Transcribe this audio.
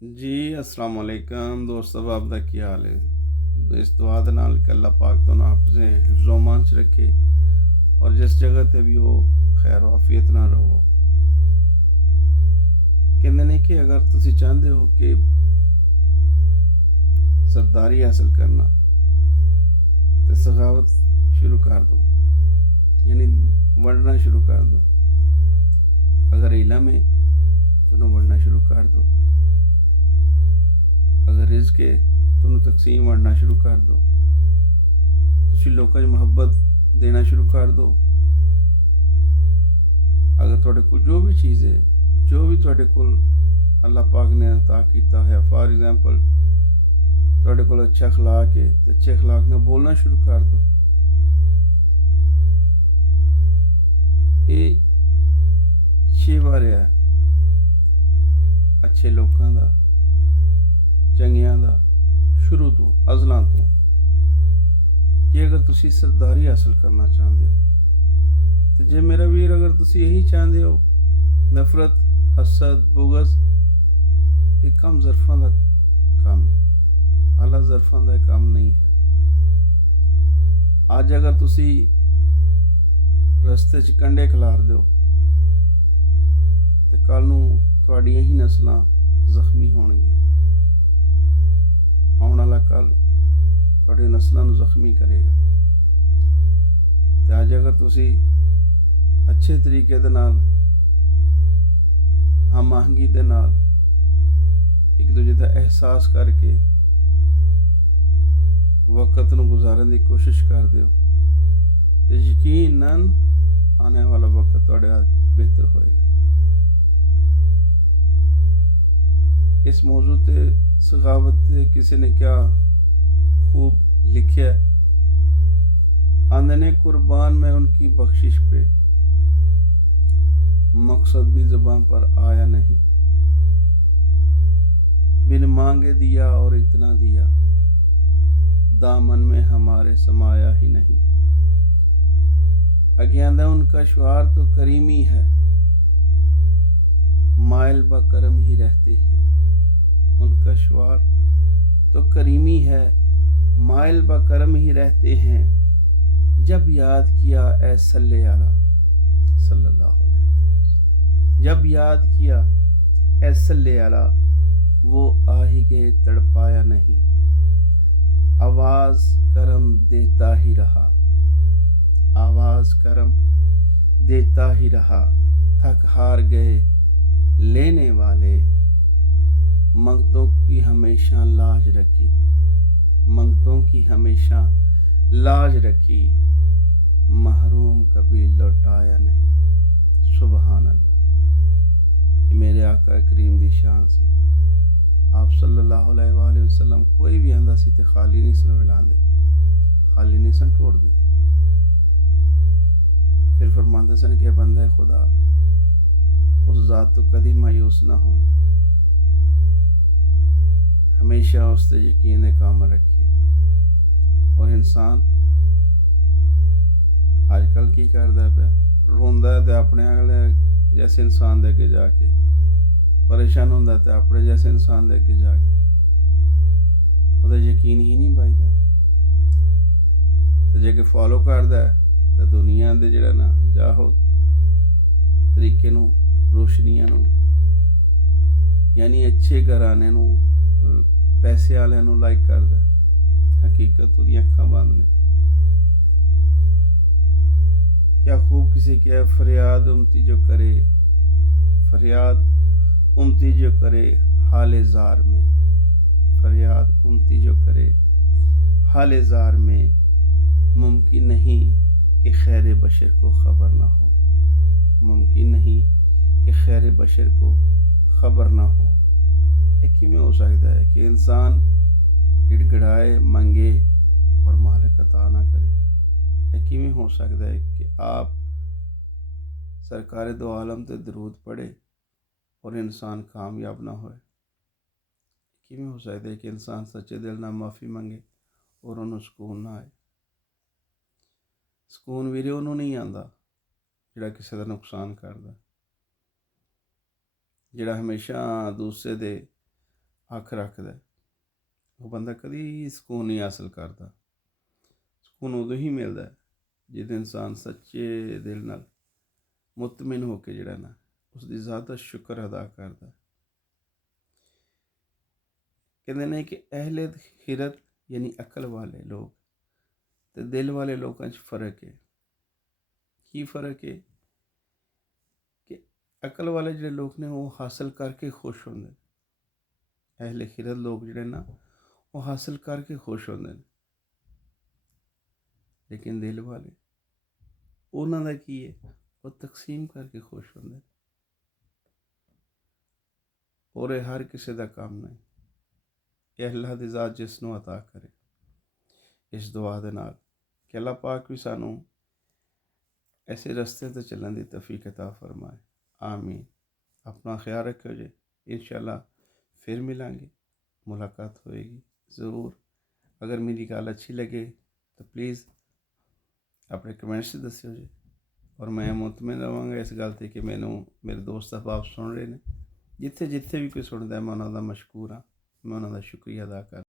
जी अस्सलाम वालेकुम दोस्त साहब दा की हाल है। इस दुआ दे नाल कि अल्लाह पाक तुहानूं अपने हिफ्ज़ो अमान च रखे और जिस जगह ते भी हो खैर आफियत नाल रहो। कहंदे ने कि अगर तुसीं चाहंदे हो कि सरदारी हासिल करना ते सखावत शुरू कर दो, यानी वंडना शुरू कर दो। अगर इलम है तो उन्हें वंडना शुरू कर दो, अगर रिज़्क है तो उन्हें तकसीम वंडना शुरू कर दो। तुसीं लोकां च मुहब्बत देना शुरू कर दो। अगर तुहाडे कोल जो भी चीज़ है, जो भी तुहाडे कोल अल्लाह पाक ने अता कीता है, फॉर एग्जाम्पल तुहाडे कोल अच्छा अखलाक है तो अच्छे अखलाक नाल बोलना शुरू कर दो। ये छेवारे है अच्छे लोगों का, चंगियां का, शुरू तो अज़लां तो कि अगर तुसी सरदारी हासिल करना चाहते हो तो जे मेरा वीर अगर तुसी यही चाहते हो, नफरत हसद बुगज ये कम ज़रफ़ां का काम है, आला ज़रफ़ां का काम नहीं है। अज अगर तुसी रस्ते च कंडे खलार दो तो कल नूं तुहाडियां ही नस्लां जख्मी होणगियां। आउण वाला कल तुहाडी नस्लां नूं जख्मी करेगा। तो अज अगर तुसी अच्छे तरीके दे नाल हम आहंगी दे नाल एक दूजे का एहसास करके वक्त नूं गुजारन की कोशिश कर दो तो यकीनन आने वाला वक्त तुहाडे बेहतर होएगा। इस मौजू ते सखावत किसी ने क्या खूब लिखा, आंदे ने कुर्बान में उनकी बख्शिश पे, मकसद भी ज़बान पर आया नहीं, बिन मांगे दिया और इतना दिया, दामन में हमारे समाया ही नहीं। अज्ञादा उनका शुआर तो करीमी है, माइल ब करम ही रहते हैं। उनका शुआर तो करीमी है, माइल ब करम ही रहते हैं। जब याद किया ए सल्ले अला सल्लल्लाहु अलैहि वसल्लम, जब याद किया ए सल्ले अला वो आ ही गए तड़पाया नहीं। आवाज़ करम देता ही रहा, आवाज़ करम देता ही रहा। थक हार गए लेने वाले, मंगतों की हमेशा लाज रखी, मंगतों की हमेशा लाज रखी। महरूम कभी लौटाया नहीं। सुबहान अल्लाह, ये मेरे आका करीम दी शान सी। आप सल्लल्लाहु अलैहि वसल्लम कोई भी आंदा सी ते खाली नहीं सन मिलांदे, खाली नहीं सन टोड़दे। फिर फरमाते सन कि बंदा खुदा उस ज़ात तो कभी मायूस ना हो, हमेशा उस ते यकीन काम रखे। और इंसान आजकल की करता पे रोंदा है तो अपने अगले जैसे इंसान दे अगे जाके, परेशान होंदा तो अपने जैसे इंसान दे अगे जाके, वो यकीन ही नहीं बचता। तो जे फॉलो करता है तो दुनिया के जरा ना जाहो तरीके नूं, रोशनियां नूं, यानी अच्छे घराने नूं, पैसे वाले नूं लाइक करता, हकीकत उसदी अखां बंद ने। क्या खूब किसी क्या फरियाद उमती जो करे, फरियाद उमती जो करे हाले ज़ार में, फरियाद उमती जो करे हाले ज़ार में। मुमकिन नहीं कि खैर बशर को ख़बर ना हो, मुमकिन नहीं कि खैर बशर को ख़बर ना हो। एक ही में हो सकता है कि इंसान गिड़गिड़ाए, मंगे और मालिक अता ना करे। एक ही में हो सकता है कि आप सरकार दो आलम ते दरूद पढ़े और इंसान कामयाब ना होए। एक ही में हो सकता है कि इंसान सच्चे दिल ना माफ़ी मंगे और उन्होंने सुकून ना आए। सुकून वीरे उन्होंने नहीं आता जिहड़ा किसी का नुकसान करता, जिहड़ा हमेशा दूसरे दे ਹੱਕ ਰੱਖਦਾ, ਉਹ ਬੰਦਾ ਕਦੀ ਸਕੂਨ ਨਹੀਂ ਹਾਸਲ ਕਰਦਾ। ਸਕੂਨ ਉਦੋਂ ਹੀ ਮਿਲਦਾ ਜਦੋਂ ਇਨਸਾਨ ਸੱਚੇ ਦਿਲ ਨਾਲ ਮੁਤਮਿਨ ਹੋ ਕੇ ਜਿਹੜਾ ਨਾ ਉਸਦੀ ਜ਼ਾਤ ਦਾ ਸ਼ੁਕਰ ਅਦਾ ਕਰਦਾ। ਕਹਿੰਦੇ ਨੇ ਕਿ ਅਹਿਲੇ ਹਿਰਤ ਯਾਨੀ ਅਕਲ ਵਾਲੇ ਲੋਕ ਅਤੇ ਦਿਲ ਵਾਲੇ ਲੋਕਾਂ 'ਚ ਫ਼ਰਕ ਹੈ। ਕੀ ਫ਼ਰਕ ਹੈ ਕਿ ਅਕਲ ਵਾਲੇ ਜਿਹੜੇ ਲੋਕ ਨੇ ਉਹ ਹਾਸਲ ਕਰਕੇ ਖੁਸ਼ ਹੁੰਦੇ ਨੇ। ਅਹਿਲੇ ਹਿਰਤ ਲੋਕ ਜਿਹੜੇ ਨਾ ਉਹ ਹਾਸਲ ਕਰਕੇ ਖੁਸ਼ ਹੁੰਦੇ ਨੇ। ਲੇਕਿਨ ਦਿਲ ਵਾਲੇ ਉਹਨਾਂ ਦਾ ਕੀ ਹੈ, ਉਹ ਤਕਸੀਮ ਕਰਕੇ ਖੁਸ਼ ਹੁੰਦੇ ਨੇ। ਔਰ ਇਹ ਹਰ ਕਿਸੇ ਦਾ ਕੰਮ ਨਹੀਂ, ਇਹ ਅੱਲਾਹ ਦੀ ਜ਼ਾਤ ਜਿਸ ਨੂੰ ਅਤਾ ਕਰੇ। ਇਸ ਦੁਆ ਦੇ ਨਾਲ ਕਿ ਅੱਲਾਹ ਪਾਕ ਵੀ ਸਾਨੂੰ ਐਸੇ ਰਸਤੇ 'ਤੇ ਚੱਲਣ ਦੀ ਤੌਫੀਕ ਅਤਾ ਫਰਮਾਏ। ਆਮੀਨ। ਆਪਣਾ ਖਿਆਲ ਰੱਖਿਓ ਜੀ। इंशाअल्लाह फिर मिलेंगे, मुलाकात होएगी ज़रूर। अगर मेरी गल अच्छी लगे तो प्लीज़ अपने कमेंट्स दस्सिओ जी। और मैं मुतमिन रहांगा इस गल ते कि मैनू मेरे दोस्त अहबाब सुन रहे हैं। जिथे जिथे भी कोई सुनता है मैं उन्होंने मशकूर हाँ, मैं उन्होंने शुक्रिया अदा कर